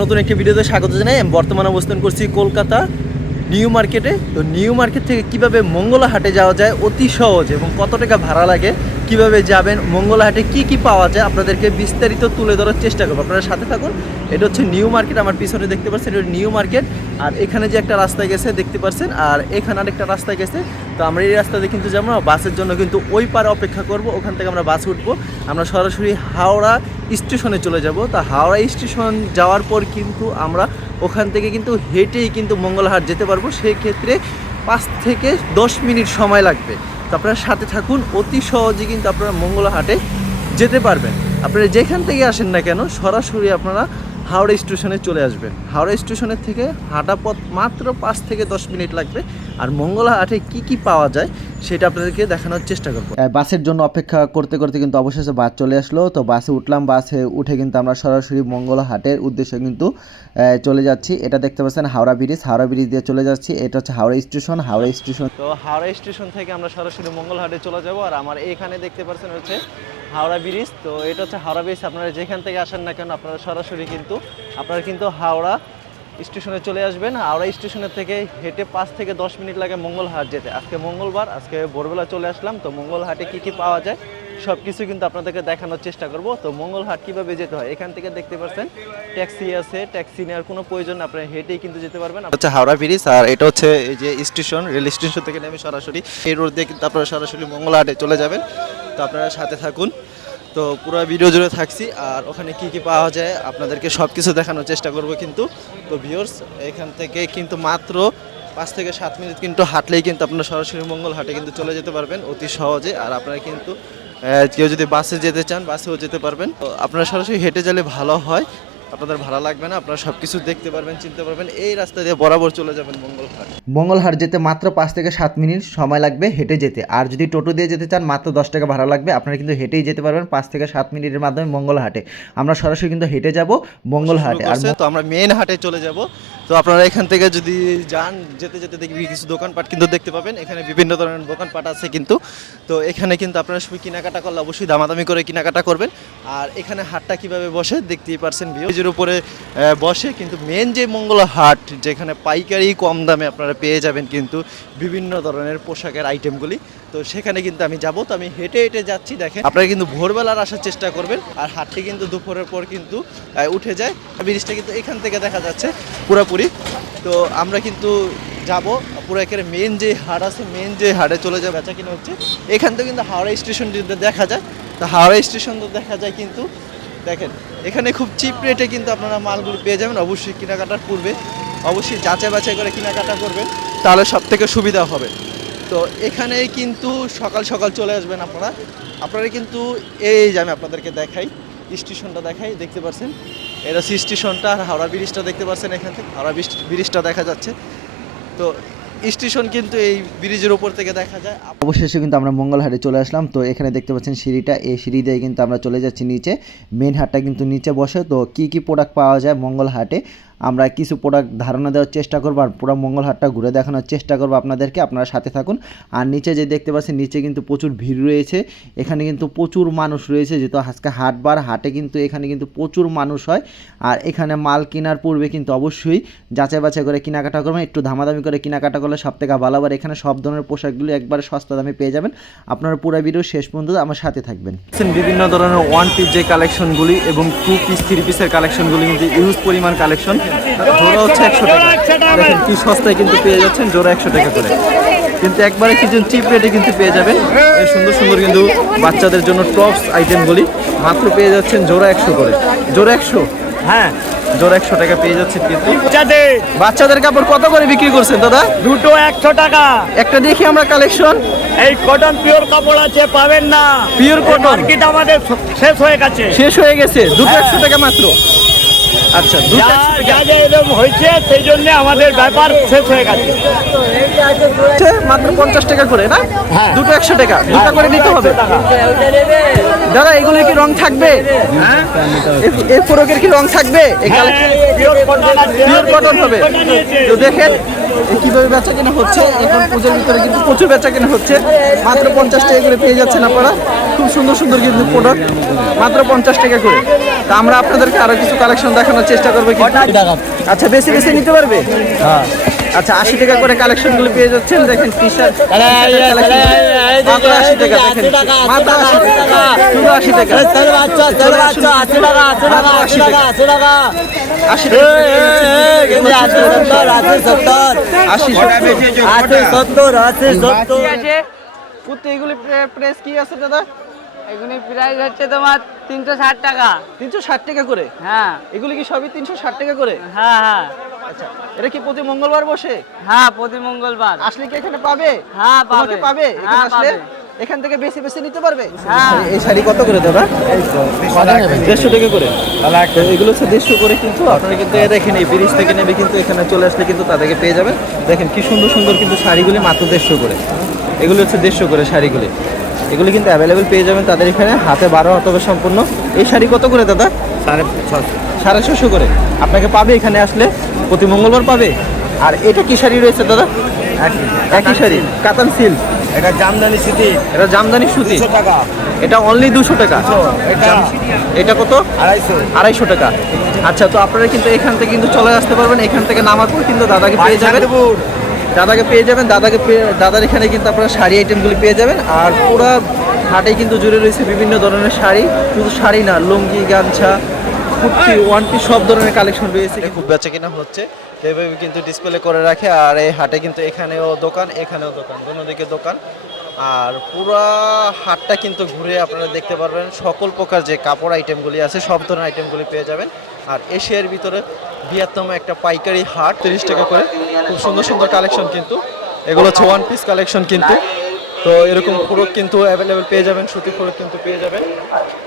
নতুন একটি ভিডিওতে স্বাগত জানাই। বর্তমানে অবস্থান করছি কলকাতা। নিউ মার্কেটে, তো নিউ মার্কেট থেকে কীভাবে মঙ্গলা হাটে যাওয়া যায় অতি সহজ এবং কত টাকা ভাড়া লাগে, কীভাবে যাবেন মঙ্গলা হাটে কি কি পাওয়া যায় আপনাদেরকে বিস্তারিত তুলে ধরার চেষ্টা করব। আপনারা সাথে থাকুন, এটা হচ্ছে নিউ মার্কেট, আমার পিছনে দেখতে পাচ্ছেন এটা নিউ মার্কেট, আর এখানে যে একটা রাস্তা গেছে দেখতে পাচ্ছেন, আর এখানে আরেকটা রাস্তা গেছে, তো আমরা এই রাস্তাতে কিন্তু যাব না, বাসের জন্য কিন্তু ওই পারে অপেক্ষা করব, ওখান থেকে আমরা বাস উঠবো, আমরা সরাসরি হাওড়া স্টেশনে চলে যাব, তা হাওড়া স্টেশন যাওয়ার পর কিন্তু আমরা ওখান থেকে কিন্তু হেঁটেই কিন্তু মঙ্গলহাট যেতে পারব। সেই ক্ষেত্রে পাঁচ থেকে দশ মিনিট সময় লাগবে। তো আপনারা সাথে থাকুন, অতি সহজে কিন্তু আপনারা মঙ্গলহাটে যেতে পারবেন। আপনারা যেখান থেকে আসেন না কেন, সরাসরি আপনারা হাওড়া স্টেশনে চলে আসবেন। হাওড়া স্টেশনের থেকে হাঁটা পথ মাত্র পাঁচ থেকে দশ মিনিট লাগবে। আর মঙ্গলা হাটে কি কি পাওয়া যায় সেটা আপনাদেরকে দেখানোর চেষ্টা করব। বাসের জন্য অপেক্ষা করতে করতে কিন্তু অবশেষে বাস চলে আসলো। তো বাসে উঠলাম বাসে উঠে কিন্তু আমরা সরাসরি মঙ্গলা হাটের উদ্দেশ্যে কিন্তু চলে যাচ্ছি। এটা দেখতে পাচ্ছেন হাওড়া ব্রিজ। হাওড়া ব্রিজ দিয়ে চলে যাচ্ছি। এটা হচ্ছে হাওড়া স্টেশন। হাওড়া স্টেশন তো হাওড়া স্টেশন থেকে আমরা সরাসরি মঙ্গল হাটে চলে যাব। আর আমার এখানে দেখতে পাচ্ছেন হচ্ছে হাওড়া ব্রিজ, তো এটা হচ্ছে হাওড়া ব্রিজ। আপনারা যেখান থেকে আসেন না কেন, আপনারা সরাসরি কিন্তু, আপনারা কিন্তু হাওড়া স্টেশনে চলে আসবেন। হাওড়া স্টেশনের থেকে হেঁটে পাঁচ থেকে দশ মিনিট লাগে মঙ্গলহাট যেতে। আজকে মঙ্গলবার, আজকে ভোরবেলা চলে আসলাম। তো মঙ্গলহাটে কি কি পাওয়া যায় সব কিছু কিন্তু আপনাদেরকে দেখানোর চেষ্টা করব। তো মঙ্গলহাট কীভাবে যেতে হয়, এখান থেকে দেখতে পাচ্ছেন ট্যাক্সি আছে, ট্যাক্সি নেওয়ার কোনো প্রয়োজন আপনারা হেঁটেই কিন্তু যেতে পারবেন। হচ্ছে হাওড়া ব্রিজ, আর এটা হচ্ছে এই যে স্টেশন, রেল স্টেশন থেকে নেমে সরাসরি এই রোড দিয়ে কিন্তু আপনারা সরাসরি মঙ্গলহাটে চলে যাবেন। তো আপনারা সাথে থাকুন। তো পুরো ভিডিও জুড়ে থাকছি। আর ওখানে কি কি পাওয়া যায়, আপনাদেরকে সব কিছু দেখানোর চেষ্টা করব কিন্তু। তো ভিউর্স এখান থেকে কিন্তু মাত্র পাঁচ থেকে সাত মিনিট কিন্তু হাঁটলেই কিন্তু আপনারা সরাসরি মঙ্গল হাটে কিন্তু চলে যেতে পারবেন অতি সহজে। আর আপনারা কিন্তু কেউ যদি বাসে যেতে চান, বাসেও যেতে পারবেন। তো আপনারা সরাসরি হেঁটে গেলে ভালো হয়। আপনাদের ভাড়া লাগবে না আপনারা সব কিছু দেখতে পারবেন চিনতে পারবেন এই রাস্তা দিয়ে বরাবর চলে যাবেন মঙ্গলহাট মঙ্গলহাট যেতে মাত্র পাঁচ থেকে সাত মিনিট সময় লাগবে হেঁটে যেতে। আর যদি টোটো দিয়ে যেতে চান মাত্র দশ টাকা ভাড়া লাগবে। আপনারা কিন্তু হেঁটেই যেতে পারবেন পাঁচ থেকে সাত মিনিটের মাধ্যমে মঙ্গলহাটে আমরা সরাসরি কিন্তু হেঁটে যাব মঙ্গলহাটে আর তো আমরা মেন হাটে চলে যাব। তো আপনারা এখান থেকে যদি যান যেতে যেতে দেখবি কিছু দোকানপাট কিন্তু দেখতে পাবেন। এখানে বিভিন্ন ধরনের দোকানপাট আছে কিন্তু। তো এখানে কিন্তু আপনারা সবাই কেনাকাটা করলে অবশ্যই দামাদামি করে কেনাকাটা করবেন। আর এখানে হাটটা কীভাবে বসে দেখতেই পারছেন ভিউজের উপরে বসে। কিন্তু মেন যে মঙ্গল হাট, যেখানে পাইকারি কম দামে আপনারা পেয়ে যাবেন কিন্তু বিভিন্ন ধরনের পোশাকের আইটেমগুলি তো সেখানে কিন্তু আমি যাব। তো আমি হেঁটে হেঁটে যাচ্ছি, দেখেন। আপনারা কিন্তু ভোরবেলার আসার চেষ্টা করবেন। আর হাটটি কিন্তু দুপুরের পর কিন্তু উঠে যায়। ব্রিজটা কিন্তু এখান থেকে দেখা যাচ্ছে পুরোপুরি। তো আমরা কিন্তু যাব। পুরো একেবারে মেন যে হাট আছে মেন যে হাটে চলে যাবে। বেচা কিনা হচ্ছে। এখান থেকে কিন্তু হাওড়া স্টেশন দেখা যায়। তো হাওড়া স্টেশন তো দেখা যায় কিন্তু দেখেন, এখানে খুব চিপ রেটে কিন্তু আপনারা মালগুলো পেয়ে যাবেন, অবশ্যই কেনাকাটার পূর্বে। অবশ্যই যাচাই বাছাই করে কেনাকাটা করবেন, তাহলে সব থেকে সুবিধা হবে। তো এখানে কিন্তু সকাল সকাল চলে আসবেন আপনারা। আপনারা কিন্তু এই যে আমি আপনাদেরকে দেখাই, স্টেশনটা দেখাই, দেখতে পাচ্ছেন এটা স্টেশনটা আর হাওড়া ব্রিজটা দেখতে পাচ্ছেন এখান থেকে? হাওড়া ব্রিজ- ব্রিজটা দেখা যাচ্ছে। তো স্টেশন কিন্তু এই ব্রিজের উপর থেকে দেখা যায়। অবশেষে কিন্তু আমরা মঙ্গলহাটে চলে আসলাম। তো এখানে দেখতে পাচ্ছেন সিঁড়িটা। এই সিঁড়ি দিয়ে কিন্তু আমরা চলে যাচ্ছি নিচে। মেন হাটটা কিন্তু নিচে বসে। তো কি কি প্রোডাক্ট পাওয়া যায় মঙ্গলহাটে আমরা কিছু প্রোডাক্ট ধারণা দেওয়ার চেষ্টা করব আর পুরো মঙ্গলহাটটা ঘুরে দেখানোর চেষ্টা করব আপনাদেরকে, আপনারা সাথে থাকুন। আর নিচে যে দেখতে পাচ্ছেন, নিচে কিন্তু প্রচুর ভিড় রয়েছে। এখানে কিন্তু প্রচুর মানুষ রয়েছে, যেহেতু আজকে হাটবার হাটে কিন্তু এখানে কিন্তু প্রচুর মানুষ হয়। আর এখানে মাল কেনার পূর্বে কিন্তু অবশ্যই যাচাই বাছাই করে কেনাকাটা করবেন। একটু দামাদামি করে কেনাকাটা করলে সব থেকে ভালো, আবার এখানে সব ধরনের পোশাকগুলো একবারে সস্তা দামে পেয়ে যাবেন। আপনারা পুরো ভিডিও শেষ পর্যন্ত আমার সাথে থাকবেন। বিভিন্ন ধরনের ওয়ান পিস যে কালেকশনগুলি এবং টু পিস থ্রি পিসের কালেকশনগুলি কিন্তু ইউজ পরিমাণ কালেকশন জোড়া হচ্ছে একশো টাকা। দেখেন কি সস্তায় কিন্তু পেয়ে যাচ্ছেন জোড়া একশো টাকা করে। কিন্তু একবারে কিছু চিপ রেটে কিন্তু পেয়ে যাবেন। এই সুন্দর সুন্দর কিন্তু বাচ্চাদের জন্য টপস আইটেমগুলি মাত্র পেয়ে যাচ্ছেন জোড়া একশো করে। জোড়া একশো? হ্যাঁ। একশো টাকা পেয়ে যাচ্ছেন কিন্তু। বাচ্চাদের। কাপড় কত করে বিক্রি করছেন দাদা? দুটো একশো টাকা। একটা দেখি আমরা কালেকশন এই কটন পিওর কাপড় আছে পাবেন না। পিওর কটন মার্কেট আমাদের শেষ হয়ে গেছে। শেষ হয়ে গেছে। দুটো। একশো টাকা মাত্র। আচ্ছা দুটো যা যা এরকম হয়েছে সেই জন্য আমাদের ব্যাপার শেষ হয়ে গেছে। মাত্র পঞ্চাশ টাকা করে না? হ্যাঁ। দুটো একশো টাকা। দুটো করে নিতে হবে। দাদা এগুলো কি রং থাকবে? হ্যাঁ। এ- এই ফোরকের কি রং থাকবে? পিওর কটন পিওর কটন হবে। তো দেখেন কীভাবে বেচা কেনা হচ্ছে। এখন পুজোর ভিতরে কিন্তু প্রচুর বেচা কেনা হচ্ছে। মাত্র পঞ্চাশ টাকা করে পেয়ে যাচ্ছেন আপনারা। খুব সুন্দর সুন্দর কিন্তু প্রোডাক্ট মাত্র পঞ্চাশ টাকা করে। তা আমরা আপনাদেরকে আরও কিছু কালেকশন দেখানোর চেষ্টা করব আচ্ছা বেশি বেশি নিতে পারবে আচ্ছা আশি টাকা করে কালেকশনগুলো পেয়ে যাচ্ছেন দেখেন টি শার্ট মাত্র আশি টাকা দেখেন মাত্র আশি টাকা শুধু আশি টাকা আশি টাকা আশি এগুলি প্রেস কি আছে দাদা এগুলি প্রাইস হচ্ছে তোমার তিনশো ষাট টাকা। তিনশো ষাট টাকা করে? হ্যাঁ। এগুলি কি সবই তিনশো ষাট টাকা করে? হ্যাঁ হ্যাঁ। আচ্ছা এটা কি প্রতি মঙ্গলবার বসে? হ্যাঁ প্রতি মঙ্গলবার। আসলে কি এখানে পাবে? হ্যাঁ তোমাকে পাবে। পাবে? এখানে হ্যাঁ আসলে এখান থেকে বেশি বেশি নিতে পারবে? হ্যাঁ। এই শাড়ি কত করে দাদা? দেড়শো টাকা করে। এগুলো হচ্ছে দেড়শো করে কিন্তু। আপনারা কিন্তু দেখেন এই ব্রিজ থেকে নেবে কিন্তু এখানে চলে আসলে কিন্তু তাদেরকে পেয়ে যাবেন। দেখেন কি সুন্দর সুন্দর কিন্তু শাড়িগুলি মাত্র দেড়শো করে। এগুলো হচ্ছে দেড়শো করে শাড়িগুলি। এগুলি কিন্তু অ্যাভেলেবেল পেয়ে যাবেন তাদের এখানে। হাতে বারো হাতবে সম্পূর্ণ। এই শাড়ি কত করে দাদা? সাড়ে ছশো সাড়ে ছশো করে। আপনাকে পাবে এখানে আসলে। প্রতি মঙ্গলবার পাবে। আর এটা কি শাড়ি রয়েছে দাদা? একই। শাড়ি। কাতান সিল্ক। এটা জামদানি সুতি। এটা জামদানি সুতি। টাকা। এটা অনলি দুশো টাকা। এটা এটা কত? আড়াইশো। আড়াইশো টাকা। আচ্ছা তো আপনারা কিন্তু এখান থেকে কিন্তু চলে আসতে পারবেন। এখান থেকে নামার পর কিন্তু দাদাকে পেয়ে যাবেন। দাদাকে পেয়ে যাবেন। দাদাকে পেয়ে দাদার এখানে কিন্তু আপনারা শাড়ি আইটেমগুলি পেয়ে যাবেন। আর পুরো হাটে কিন্তু জুড়ে রয়েছে বিভিন্ন ধরনের শাড়ি। শুধু শাড়ি না, লুঙ্গি, গামছা, কুর্তি ওয়ান পিস সব ধরনের কালেকশন রয়েছে। খুব বেচা কিনা হচ্ছে। এভাবে কিন্তু ডিসপ্লে করে রাখে। আর এই হাটে কিন্তু এখানেও দোকান এখানেও দোকান, দোনো দিকে দোকান। আর পুরো হাটটা কিন্তু ঘুরে আপনারা দেখতে পারবেন। সকল প্রকার যে কাপড় আইটেমগুলি আছে, সব ধরনের আইটেমগুলি পেয়ে যাবেন। আর এশিয়ার ভিতরে বৃহত্তম একটা পাইকারি হাট তিরিশ টাকা করে। খুব সুন্দর সুন্দর কালেকশন কিন্তু। এগুলো হচ্ছে ওয়ান পিস কালেকশন কিন্তু। তো এরকম ফোরক কিন্তু অ্যাভেলেবেল পেয়ে যাবেন সুতি ফোরক কিন্তু পেয়ে যাবেন।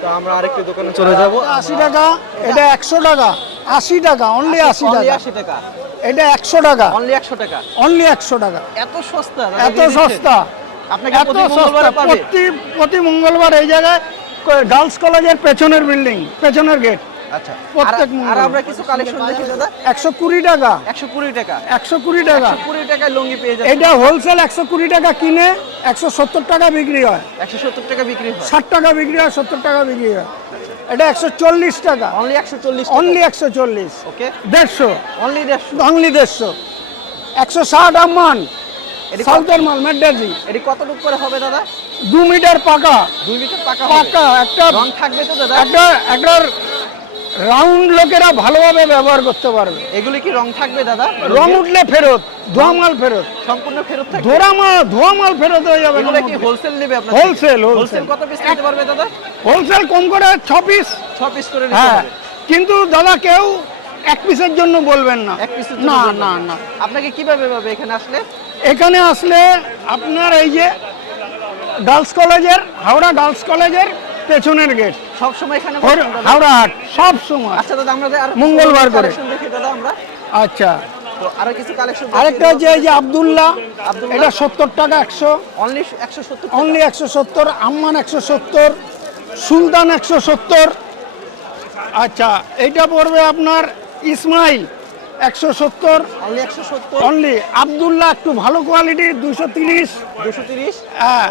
তো আমরা আরেকটি দোকানে চলে যাব। আশি টাকা এটা একশো টাকা আশি টাকা অনলি আশি টাকা। আশি টাকা। এটা একশো টাকা অনলি একশো টাকা। অনলি একশো টাকা। এত সস্তা এত সস্তা। আপনাকে এত সস্তা। প্রতি প্রতি মঙ্গলবার এই জায়গায় গার্লস কলেজের পেছনের বিল্ডিং পেছনের গেট আচ্ছা প্রত্যেক আর- আর আমরা কিছু কালেকশন দেখি দাদা? একশো কুড়ি টাকা। একশো কুড়ি টাকা। একশো কুড়ি টাকা। কুড়ি টাকায় লুঙ্গি পেয়ে যাবেন এটা হোলসেল একশো কুড়ি টাকা কিনে একশো সত্তর টাকা বিক্রি হয়। একশো সত্তর টাকা বিক্রি হয়। ষাট টাকা বিক্রি হয় সত্তর টাকা বিক্রি হয়। এটা একশো চল্লিশ টাকা। অনলি একশো চল্লিশ অনলি একশো চল্লিশ। ওকে দেড়শো। অনলি দেড়শো। অনলি দেড়শো। একশো ষাট আম্মান এটি কত- সাউথের মাল মেডাজি এটি কতটুকু করে হবে দাদা? দু মিটার পাকা। দুই মিটার পাকা পাকা একটা রং থাকবে তো দাদা? একটা একটা রাউন্ড লোকেরা ভালোভাবে ব্যবহার করতে পারবে। এগুলি কি রং থাকবে দাদা? রং উঠলে ফেরত ধোয়া মাল ফেরত। সম্পূর্ণ ফেরত থাকবে? ধোয়া মাল ধোয়া মাল ফেরত হয়ে যাবে এগুলো কি হোলসেল নেবে আপনার wholesale। হোলসেল কত পিস নিতে পারবে দাদা? হোলসেল কম করে ছ পিস ছ পিস করে নিতে হ্যাঁ কিন্তু দাদা কেউ এক পিসের জন্য বলবেন না। এক পিসের না জন্য না বলবেন। না আপনাকে কীভাবে পাবে এখানে আসলে? এখানে আসলে আপনার এই যে গার্লস কলেজের হাওড়া গার্লস কলেজের পেছনের গেট সব সময় এখানে? হাওড়া হাট সব সময়। আচ্ছা দাদা আমরা মঙ্গলবার করে। দেখি দাদা আমরা। আচ্ছা। আরও কিছু কালেকশন আরেকটা হচ্ছে এই যে আব্দুল্লাহ? এটা সত্তর টাকা একশো। অনলি একশো সত্তর অনলি একশো সত্তর আম্মান একশো সত্তর সুলতান একশো সত্তর। আচ্ছা এইটা পড়বে আপনার ইসমাইল একশো সত্তর। অনলি আবদুল্লাহ একটু ভালো কোয়ালিটির দুশো তিরিশ। দুশো তিরিশ। হ্যাঁ।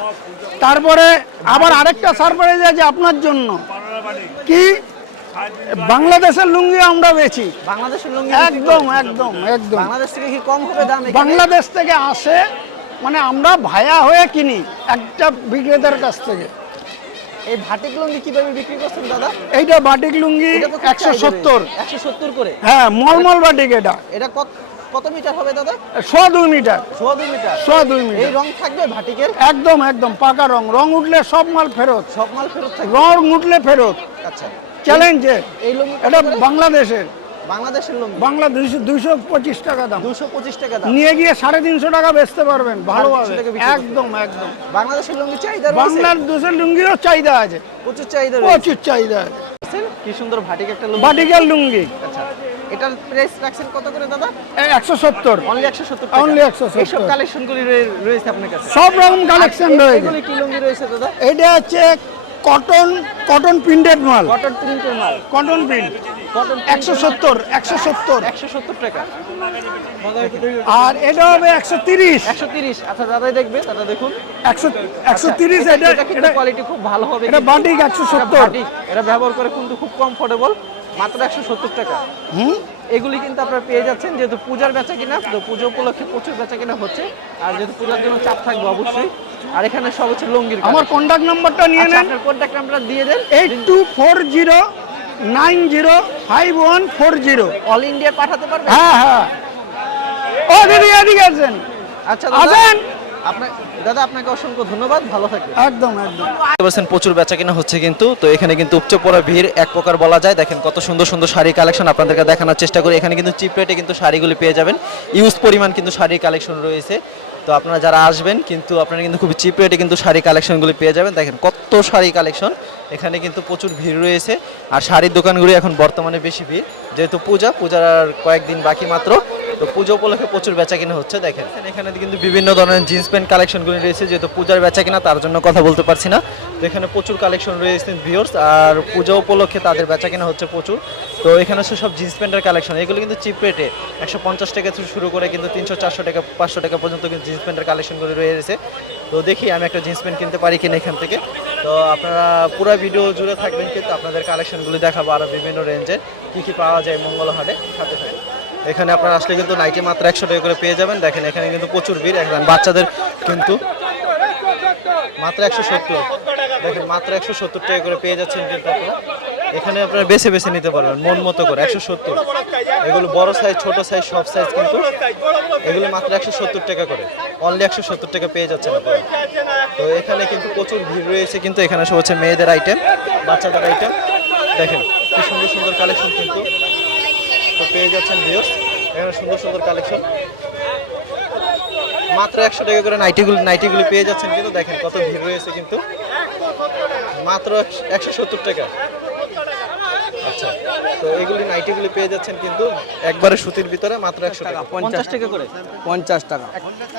তারপরে আবার আরেকটা সারপ্রাইজ আছে আপনার জন্য। কি? বাংলাদেশের লুঙ্গি আমরা বেচি। বাংলাদেশের লুঙ্গি একদম একদম একদম। বাংলাদেশ থেকে কি কম হবে দাম বাংলাদেশ থেকে আসে মানে আমরা ভায়া হয়ে কিনি একটা বিক্রেতার কাছ থেকে। এই ভাটিক লুঙ্গি কীভাবে বিক্রি করছেন দাদা? এইটা বাটিক লুঙ্গি এটা তো একশো সত্তর। একশো সত্তর করে? হ্যাঁ মলমল বাটিক এটা। এটা কত কত মিটার হবে দাদা? শো দুই মিটার। সোয়া দুই মিটার। শো দুই এই রং থাকবে ভাটিকের? একদম একদম পাকা রং। রং উঠলে সব মাল ফেরত। সব মাল ফেরত থাকবে? রং উঠলে ফেরত। আচ্ছা। চ্যালেঞ্জে এই লুঙ্গি এটা বাংলাদেশের। বাংলাদেশের লুঙ্গি বাংলা দুইশো পঁচিশ টাকা দাম। দুশো পঁচিশ টাকা দাম। নিয়ে গিয়ে সাড়ে তিনশো টাকা বেচতে পারবেন ভালোভাবে। একদম একদম। বাংলাদেশের লুঙ্গি চাহিদা রয়েছে? বাংলার দুশোর লুঙ্গিরও চাহিদা আছে। প্রচুর চাহিদা প্রচুর চাহিদা আছে। কি সুন্দর ভাটিক একটা লুঙ্গি। লুঙ্গি। আচ্ছা। এটার প্রাইস রাখছেন কত করে দাদা? একশো সত্তর। অনলি একশো সত্তর Only 170 এইসব কালেকশনগুলি রয়েছে আপনার কাছে? সব রকম কালেকশন রয়েছে এগুলি কি লুঙ্গি রয়েছে দাদা? এটা হচ্ছে কটন কটন প্রিন্টেড মাল। কটন প্রিন্টের মাল। কটন প্রিন্ট কটন একশো সত্তর একশো সত্তর। একশো সত্তর টাকা। আর এটা হবে একশো তিরিশ। একশো তিরিশ। আচ্ছা দাদাই দেখবে দাদা দেখুন। একশো একশো তিরিশ এটা এটা কোয়ালিটি খুব ভালো হবে এটা। বাটিক একশো এটা সত্তর বাটিক, এটা ব্যবহার করে কিন্তু খুব কমফোর্টেবল মাত্র একশো সত্তর টাকা। হুম? এগুলি কিন্তু আপনারা পেয়ে যাচ্ছেন যেহেতু পূজার বেচা কিনা তো পুজো উপলক্ষে প্রচুর বেচা কিনা হচ্ছে। আর যেহেতু পূজার জন্য চাপ থাকবে অবশ্যই। আর এখানে সব হচ্ছে লঙ্গির আমার কন্ট্যাক্ট নাম্বারটা নিয়ে নেন। আপনার কন্ট্যাক্ট নাম্বার দিয়ে দেন। Eight two four zero nine zero five one four zero. All India পাঠাতে পারবেন? হ্যাঁ হ্যাঁ। ও দিদি এদিকে আছেন আচ্ছা আসেন। আপনার দাদা আপনাকে অসংখ্য ধন্যবাদ। ভালো থাকবেন। একদম একদম। পাচ্ছেন প্রচুর বেচা কিনা হচ্ছে কিন্তু। তো এখানে কিন্তু উপচে পড়া ভিড় এক প্রকার বলা যায়। দেখেন কত সুন্দর সুন্দর শাড়ি কালেকশন আপনাদেরকে দেখানোর চেষ্টা করি। এখানে কিন্তু চিপ রেটে কিন্তু শাড়িগুলি পেয়ে যাবেন। ইউজ পরিমাণ কিন্তু শাড়ির কালেকশন রয়েছে। তো আপনারা যারা আসবেন কিন্তু আপনারা কিন্তু খুব চিপ রেটে কিন্তু শাড়ি কালেকশনগুলি পেয়ে যাবেন। দেখেন কত শাড়ি কালেকশন। এখানে কিন্তু প্রচুর ভিড় রয়েছে। আর শাড়ির দোকানগুলি এখন বর্তমানে বেশি ভিড়। যেহেতু পূজা পূজার আর কয়েকদিন বাকি মাত্র। তো পুজো উপলক্ষে প্রচুর বেচা কিনা হচ্ছে, দেখেন। এখানে কিন্তু বিভিন্ন ধরনের জিন্স প্যান্ট কালেকশনগুলি রয়েছে, যেহেতু পূজার বেচা কিনা তার জন্য কথা বলতে পারছি না। তো এখানে প্রচুর কালেকশন রয়েছে ভিউর্স আর পূজা উপলক্ষে তাদের বেচা কিনা হচ্ছে প্রচুর। তো এখানে হচ্ছে সব জিন্স প্যান্টের কালেকশন এগুলো কিন্তু চিপ রেটে একশো পঞ্চাশ টাকা থেকে শুরু করে কিন্তু তিনশো, চারশো টাকা, পাঁচশো টাকা পর্যন্ত কিন্তু জিন্স প্যান্টের কালেকশনগুলি রয়েছে। তো দেখি আমি একটা জিন্স প্যান্ট কিনতে পারি কিনা এখান থেকে। তো আপনারা পুরো ভিডিও জুড়ে থাকবেন কিন্তু আপনাদের কালেকশনগুলি দেখাবো আরও বিভিন্ন রেঞ্জের কী কী পাওয়া যায় মঙ্গলহাটে সাথে সাথে এখানে আপনারা আসলে কিন্তু নাইটি মাত্র একশো টাকা করে পেয়ে যাবেন। দেখেন, এখানে কিন্তু প্রচুর ভিড়। একদম বাচ্চাদের কিন্তু মাত্র একশো সত্তর। দেখেন, মাত্র একশো সত্তর টাকা করে পেয়ে যাচ্ছেন কিন্তু আপনারা। এখানে আপনারা বেছে বেছে নিতে পারবেন, মন মতো করে। একশো সত্তর। এগুলো বড় সাইজ ছোট সাইজ সব সাইজ কিন্তু এগুলো মাত্র একশো সত্তর টাকা করে। অনলি একশো সত্তর টাকা পেয়ে যাচ্ছেন আপনারা। তো এখানে কিন্তু প্রচুর ভিড় রয়েছে কিন্তু এখানে সব হচ্ছে মেয়েদের আইটেম বাচ্চাদের আইটেম দেখেন, কি সুন্দর সুন্দর কালেকশন কিন্তু তো পেয়ে যাচ্ছেন ভিউস এখানে সুন্দর সুন্দর কালেকশন মাত্র একশো টাকা করে নাইটিগুলো নাইটিগুলি পেয়ে যাচ্ছেন কিন্তু দেখেন কত ভিড় রয়েছে কিন্তু। মাত্র একশো সত্তর টাকা। আচ্ছা। তো এইগুলি নাইটিগুলি পেয়ে যাচ্ছেন কিন্তু একবারে সুতির ভিতরে মাত্র একশো টাকা। পঞ্চাশ টাকা করে? পঞ্চাশ টাকা।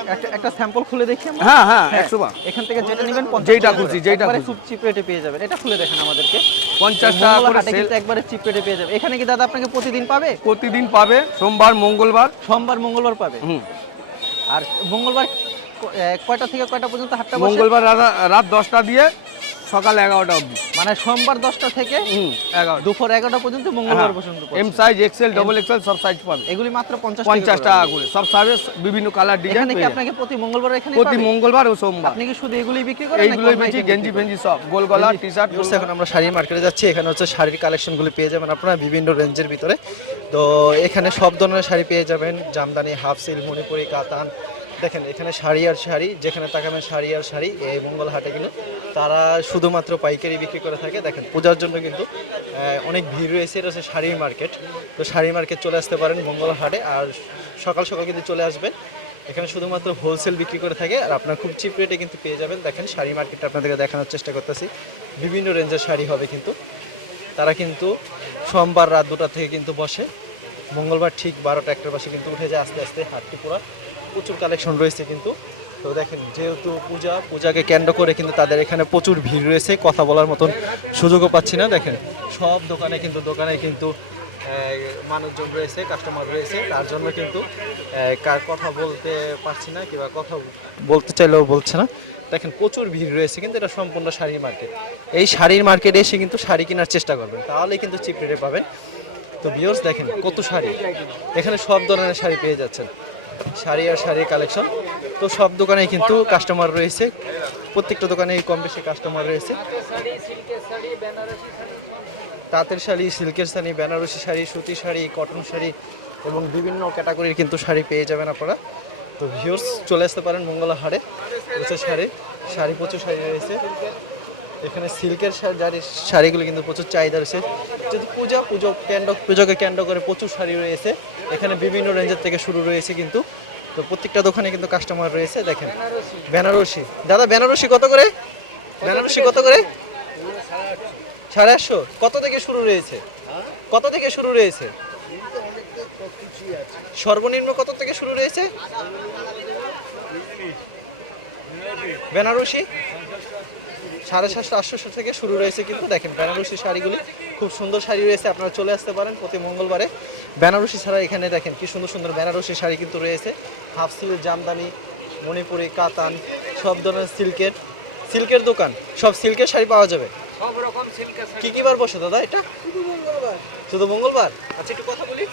একটা একটা স্যাম্পল খুলে দেখি হ্যাঁ হ্যাঁ একশো বার। এখান থেকে যেটা নেবেন খুশি, যেইটা খুশি। খুব চিপ রেটে পেয়ে যাবেন। এটা খুলে দেখেন আমাদেরকে। পঞ্চাশ টাকা করে সেল একবারে চিপ রেটে পেয়ে যাবে। এখানে কি দাদা আপনাকে প্রতিদিন পাবে? প্রতিদিন পাবে সোমবার মঙ্গলবার। সোমবার মঙ্গলবার পাবে? হুম। আর মঙ্গলবার কয়টা থেকে কয়টা পর্যন্ত হাটটা মঙ্গলবার রাত- রাত দশটা দিয়ে সকাল এগারোটা অবধি। মানে সোমবার দশটা থেকে দুপুর এগারোটা পর্যন্ত মঙ্গলবার পর্যন্ত M size XL double XL সব সাইজ পাবে। এগুলি মাত্র পঞ্চাশ পঞ্চাশ টাকা করে। সব সাইজ বিভিন্ন কালার ডিজাইন এখানে কি আপনাকে প্রতি মঙ্গলবার এখানে প্রতি মঙ্গলবার ও সোমবার। আপনি কি শুধু এগুলি বিক্রি করেন নাকি অন্য বেশি গেঞ্জি ফেঞ্জি সব গোল গলা টি শার্ট এখন আমরা শাড়ি মার্কেটে যাচ্ছি। এখানে হচ্ছে শাড়ির কালেকশনগুলো পেয়ে যাবেন আপনারা বিভিন্ন রেঞ্জের ভিতরে। তো এখানে সব ধরনের শাড়ি পেয়ে যাবেন। জামদানি হাফ সিল মণিপুরি কাতান দেখেন, এখানে শাড়ি আর শাড়ি, যেখানে তাকাবেন শাড়ি আর শাড়ি, এই মঙ্গল হাটে কিন্তু তারা শুধুমাত্র পাইকারি বিক্রি করে থাকে। দেখেন, পূজার জন্য কিন্তু অনেক ভিড় রয়েছে, এটা হচ্ছে শাড়ি মার্কেট। তো শাড়ি মার্কেট চলে আসতে পারেন মঙ্গল হাটে, আর সকাল সকাল কিন্তু চলে আসবেন। এখানে শুধুমাত্র হোলসেল বিক্রি করে থাকে, আর আপনার খুব চিপ রেটে কিন্তু পেয়ে যাবেন। দেখেন, শাড়ি মার্কেটটা আপনাদেরকে দেখানোর চেষ্টা করতেছি। বিভিন্ন রেঞ্জের শাড়ি হবে কিন্তু। তারা কিন্তু সোমবার রাত দুটা থেকে কিন্তু বসে। মঙ্গলবার ঠিক বারোটা, একটার পাশে কিন্তু উঠে যায়, আস্তে আস্তে হাটটি পুরো। প্রচুর কালেকশন রয়েছে কিন্তু। তো দেখেন, যেহেতু পূজা, পূজাকে কেন্দ্র করে কিন্তু তাদের এখানে প্রচুর ভিড় রয়েছে, কথা বলার মতন সুযোগও পাচ্ছি না। দেখেন, সব দোকানে কিন্তু দোকানে কিন্তু মানুষজন রয়েছে কাস্টমার রয়েছে। তার জন্য কিন্তু কার কথা বলতে পারছি না কিংবা কথা বলতে চাইলেও বলছে না। দেখেন, প্রচুর ভিড় রয়েছে কিন্তু এটা সম্পূর্ণ শাড়ির মার্কেট এই শাড়ির মার্কেটে এসে কিন্তু শাড়ি কেনার চেষ্টা করবেন, তাহলেই কিন্তু চিপ রেটে পাবেন। তো ভিউর্স দেখেন, কত শাড়ি। এখানে সব ধরনের শাড়ি পেয়ে যাচ্ছেন। শাড়ি আর শাড়ির কালেকশন। তো সব দোকানেই কিন্তু কাস্টমার রয়েছে। প্রত্যেকটা দোকানেই কম বেশি কাস্টমার রয়েছে। তাঁতের শাড়ি, সিল্কের শাড়ি, বেনারসি শাড়ি, সুতি শাড়ি কটন শাড়ি এবং বিভিন্ন ক্যাটাগরির কিন্তু শাড়ি পেয়ে যাবেন আপনারা। তো ভিউর্স চলে আসতে পারেন মঙ্গলা হাটে প্রচুর শাড়ি শাড়ি প্রচুর শাড়ি রয়েছে। এখানে সিল্কের শাড়ি শাড়িগুলো কিন্তু প্রচুর চাহিদা রয়েছে। যদি পূজা, পুজো কেন্দ্র পুজোকে কেন্দ্র করে প্রচুর শাড়ি রয়েছে। এখানে বিভিন্ন রেঞ্জের থেকে শুরু রয়েছে কিন্তু। তো প্রত্যেকটা দোকানে কিন্তু কাস্টমার রয়েছে, দেখেন। বেনারসি। দাদা, বেনারসি কত করে? বেনারসি কত করে? সাড়ে আটশো। কত থেকে শুরু রয়েছে? কত থেকে শুরু রয়েছে? সর্বনিম্ন কত থেকে শুরু রয়েছে? বেনারসি? সাড়ে সাতশো আটশোশো থেকে শুরু রয়েছে কিন্তু দেখেন বেনারসি শাড়িগুলি খুব সুন্দর শাড়ি রয়েছে আপনারা চলে আসতে পারেন প্রতি মঙ্গলবারে। বেনারসি ছাড়া এখানে দেখেন কি সুন্দর সুন্দর বেনারসি শাড়ি কিন্তু রয়েছে। হাফ সিল্ক জামদানি মণিপুরি কাতান সব ধরনের সিল্কের সিল্কের দোকান সব সিল্কের শাড়ি পাওয়া যাবে। কি কি বার বসে দাদা এটা? শুধু মঙ্গলবার। আচ্ছা একটু কথা বলি।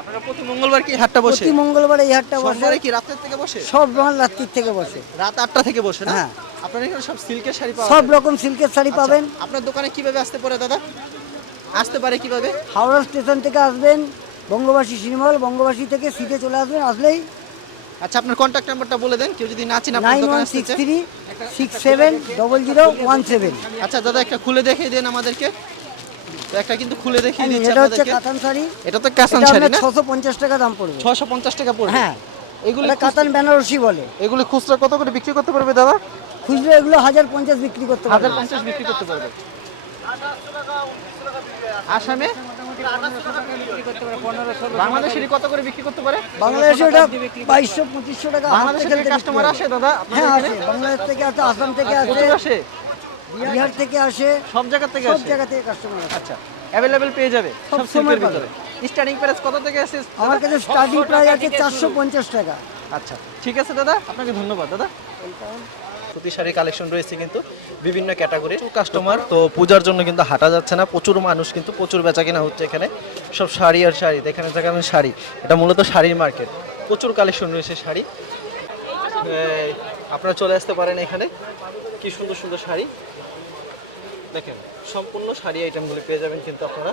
আপনারা প্রতি মঙ্গলবার কি হাটটা বসে? প্রতি মঙ্গলবার এই হাটটা বসে। কি রাতের থেকে বসে? সব রাত্রির থেকে বসে। রাত আটটা থেকে বসে না? হ্যাঁ। আপনার এখানে সব সিল্কের শাড়ি পাওয়া সব রকম সিল্কের শাড়ি আচ্ছা, পাবেন। আপনার দোকানে কীভাবে আসতে পারে দাদা? আসতে পারে কীভাবে? হাওড়া স্টেশন থেকে আসবেন বঙ্গবাসী সিনেমা হল বঙ্গবাসী থেকে সিটে চলে আসবেন আসলেই আচ্ছা আপনার কন্ট্যাক্ট নাম্বারটা বলে দেন কেউ যদি না চিনে আপনার দোকানে six. Three six seven double zero one seven. আচ্ছা দাদা একটা খুলে দেখিয়ে দেন আমাদেরকে। একটা কিন্তু খুলে দেখিয়ে দিচ্ছি এটা হচ্ছে কাতান শাড়ি। এটা তো এটা শাড়ি না? ছশো পঞ্চাশ টাকা দাম পড়বে। ছশো পঞ্চাশ টাকা পড়বে। হ্যাঁ। এগুলো কাতান বেনারসি বলে। এগুলো খুচরা কত করে বিক্রি করতে পারবে দাদা? খুচরো এগুলো হাজার পঞ্চাশ বিক্রি করতে হাজার পঞ্চাশ বিক্রি করতে পারবে? আসামে? বাংলাদেশের কত করে বিক্রি করতে পারে? বাংলাদেশে ওটা বাইশশো পঁচিশশো টাকা বাংলাদেশ কাস্টমার আসে দাদা হ্যাঁ আসে। বাংলাদেশ থেকে আসে আসাম থেকে আসে আসে। বিহার থেকে আসে সব জায়গা থেকে সব আসে? জায়গা থেকে কাস্টমার আচ্ছা অ্যাভেলেবেল পেয়ে যাবে সব। ভিতরে। স্টার্টিং প্রাইস কত থেকে আসে? আমার কাছে স্টার্টিং প্রাইস আছে চারশো পঞ্চাশ টাকা। আচ্ছা ঠিক আছে দাদা আপনাকে ধন্যবাদ দাদা। সুতি শাড়ি কালেকশন রয়েছে কিন্তু বিভিন্ন ক্যাটাগরির কাস্টমার তো পূজার জন্য কিন্তু হাঁটা যাচ্ছে না, প্রচুর মানুষ কিন্তু প্রচুর বেচা কেনা হচ্ছে এখানে। সব শাড়ি আর শাড়ি এখানে দেখাবেন শাড়ি। এটা মূলত শাড়ির মার্কেট প্রচুর কালেকশন রয়েছে শাড়ি। আপনারা চলে আসতে পারেন এখানে। কি সুন্দর সুন্দর শাড়ি। দেখেন, সম্পূর্ণ শাড়ি আইটেমগুলি পেয়ে যাবেন কিন্তু আপনারা।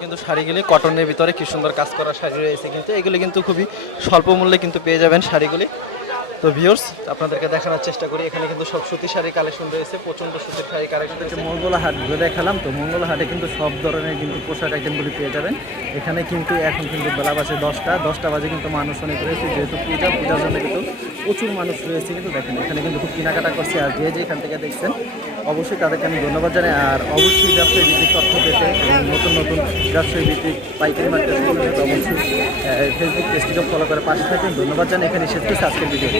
কিন্তু শাড়িগুলি কটনের ভিতরে কি সুন্দর কাজ করা শাড়ি রয়েছে কিন্তু, এগুলি কিন্তু খুবই স্বল্প মূল্যে কিন্তু পেয়ে যাবেন শাড়িগুলি। তো ভিউর্স আপনাদেরকে দেখানোর চেষ্টা করি। এখানে কিন্তু সব সুতি শাড়ি কালেকশন রয়েছে প্রচণ্ড সুতির শাড়ি কালেকশন রয়েছে মঙ্গলা হাট ঘুরে দেখালাম তো মঙ্গলা হাটে কিন্তু সব ধরনের কিন্তু পোশাক আইটেমগুলি পেয়ে যাবেন। এখানে কিন্তু এখন কিন্তু বেলা বাজে দশটা দশটা বাজে কিন্তু মানুষ অনেক রয়েছে যেহেতু পূজা পূজার জন্য কিন্তু প্রচুর মানুষ রয়েছে। কিন্তু দেখেন এখানে কিন্তু খুব কেনাকাটা করছে আর যে যে এখান থেকে দেখছেন অবশ্যই তাদেরকে আমি ধন্যবাদ জানাই। আর অবশ্যই ব্যবসায়ী ভিত্তিক তথ্য পেতে এবং নতুন নতুন ব্যবসায়ী ভিত্তিক পাইকারি মার্কেট অবশ্যই ফেসবুক পেজটিকে ফলো করে পাশে থাকেন ধন্যবাদ জানাই। এখানে শেষ করছি আজকের ভিডিও